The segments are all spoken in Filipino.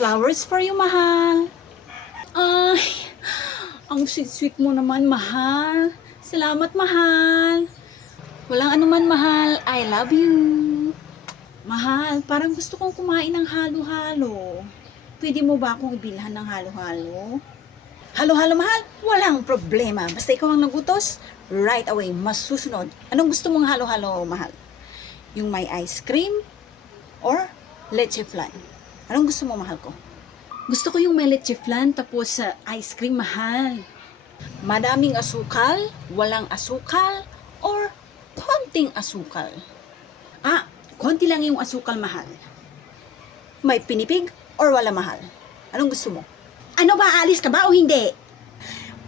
Flowers for you, mahal. Ay, ang sweet-sweet mo naman, mahal. Salamat, mahal. Walang anuman, mahal. I love you. Mahal, parang gusto kong kumain ng halo-halo. Pwede mo ba akong ibilhan ng halo-halo? Halo-halo, mahal? Walang problema. Basta ikaw ang nagutos, right away, masusunod. Anong gusto mong halo-halo, mahal? Yung may ice cream or leche flan? Anong gusto mo, mahal ko? Gusto ko yung may leche flan tapos ice cream, mahal. Madaming asukal, walang asukal, or konting asukal? Konti lang yung asukal, mahal. May pinipig or wala, mahal? Anong gusto mo? Ano ba, alis ka ba o hindi?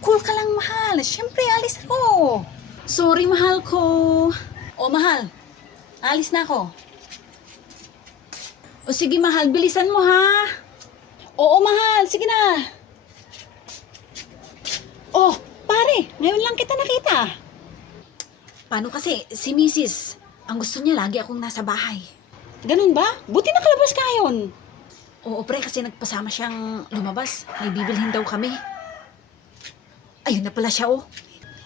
Cool ka lang, mahal. Siyempre, alis ako. Sorry, mahal ko. O, mahal, alis na ako. O sige, mahal, bilisan mo, ha? Oo, mahal, sige na. Oh, pare, ngayon lang kita nakita. Paano kasi si Mrs. Ang gusto niya lagi akong nasa bahay. Ganun ba? Buti nakalabas ka yun. Oo, pre, kasi nagpasama siyang lumabas. May bibilhin daw kami. Ayun na pala siya, oh.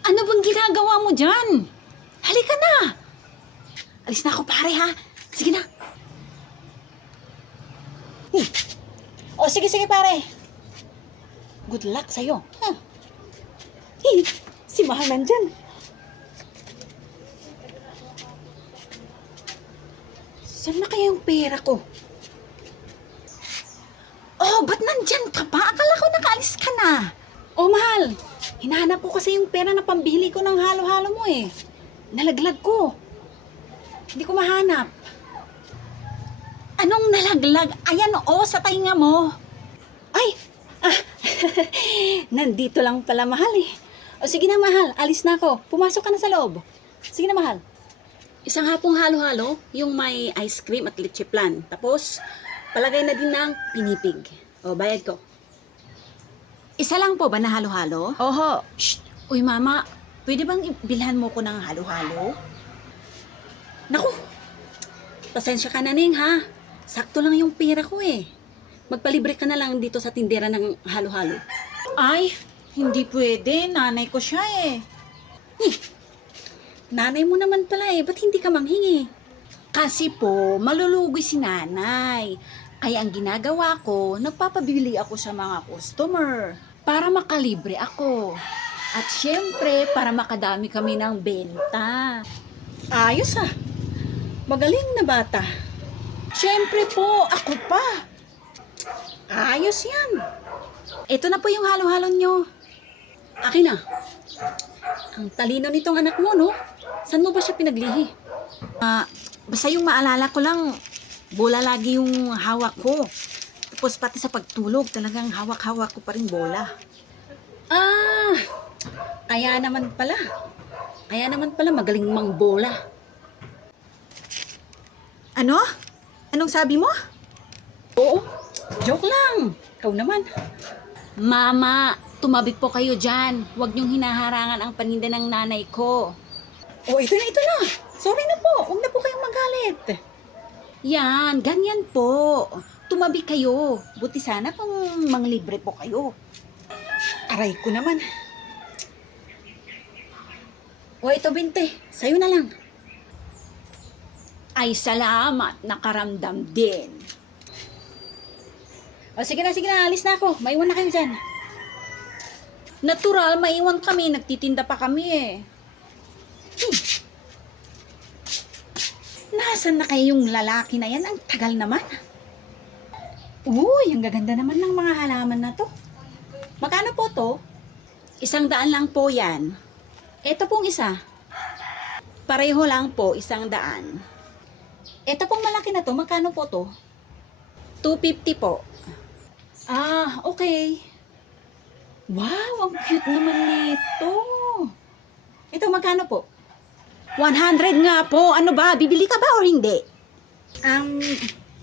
Ano bang ginagawa mo dyan? Halika na. Alis na ako, pare, ha? Sige na. O, sige, pare. Good luck sa'yo. Si Mahal nandyan. Saan na kaya yung pera ko? Oh, ba't nandyan ka pa? Akala ko nakaalis ka na. Oh, Mahal. Hinahanap ko kasi yung pera na pambili ko ng halo-halo mo eh. Nalaglag ko. Hindi ko mahanap. Anong nalaglag? Ayan, oh, sa tainga mo. Ay! Nandito lang pala, Mahal eh. O sige na, Mahal. Alis na ako. Pumasok ka na sa loob. Sige na, Mahal. Isang hapong halo-halo, yung may ice cream at leche flan. Tapos, palagay na din ng pinipig. O, bayad ko. Isa lang po ba na halo-halo? Oho. Shh! Uy, Mama, pwede bang bilhan mo ko ng halo-halo? Naku! Pasensya ka na, Ning, ha? Sakto lang yung pera ko eh. Magpalibre ka na lang dito sa tindera ng halo-halo. Ay, hindi pwede. Nanay ko siya eh. Nanay mo naman pala eh. Ba't hindi ka manghingi? Kasi po, malulugi si nanay. Kaya ang ginagawa ko, nagpapabili ako sa mga customer para makalibre ako. At syempre, para makadami kami ng benta. Ayos ah. Magaling na bata. Syempre po, ako pa. Ayos yan. Ito na po yung halo-halo nyo. Akin na. Ang talino nitong anak mo, no? Saan mo ba siya pinaglihi? Basta yung maalala ko lang, bola lagi yung hawak ko. Tapos pati sa pagtulog, talagang hawak-hawak ko pa rin bola. Kaya naman pala. Magaling mang bola. Ano? Anong sabi mo? Oo, joke lang. Ikaw naman. Mama, tumabi po kayo dyan. Huwag niyong hinaharangan ang paninda ng nanay ko. Oh, ito na. Sorry na po. Huwag na po kayong magalit. Yan, ganyan po. Tumabi kayo. Buti sana kung manglibre po kayo. Aray ko naman. O, ito, Binte. Sa'yo na lang. Ay, salamat. Nakaramdam din. O, sige na. Alis na ako. Maiwan na kayo dyan. Natural, maiwan kami. Nagtitinda pa kami eh. Nasaan na kayo yung lalaki na yan? Ang tagal naman. Uy, ang gaganda naman ng mga halaman na to. Magkano po to? 100 lang po yan. Ito pong isa. Pareho lang po, 100. Ito pong malaki na to, magkano po to? 250 po. Okay. Wow, ang cute naman nito. Ito, magkano po? 100 nga po. Ano ba? Bibili ka ba o hindi?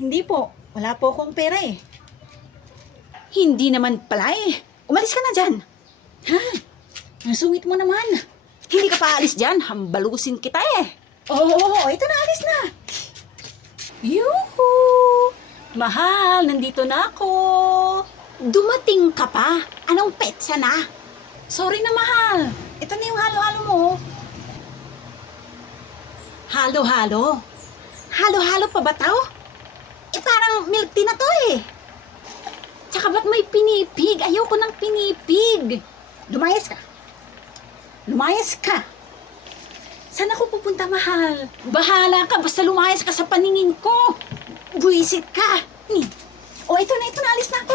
Hindi po. Wala po akong pera eh. Hindi naman pala eh. Umalis ka na dyan. Ha? Ang sungit mo naman. Hindi ka pa alis dyan. Hambalusin kita eh. Oo, ito na, alis na. Yuhu! Mahal, nandito na ako. Dumating ka pa? Anong petsa na? Sorry na, mahal. Ito na yung halo-halo mo. Halo-halo? Halo-halo pa ba tao? Parang milk tea na to eh. Tsaka ba't may pinipig? Ayoko ng pinipig. Lumayas ka. Lumayas ka. Saan ako pupunta, mahal? Bahala ka, basta lumayas ka sa paningin ko. Buwisit ka. O, ito na, alis na ako.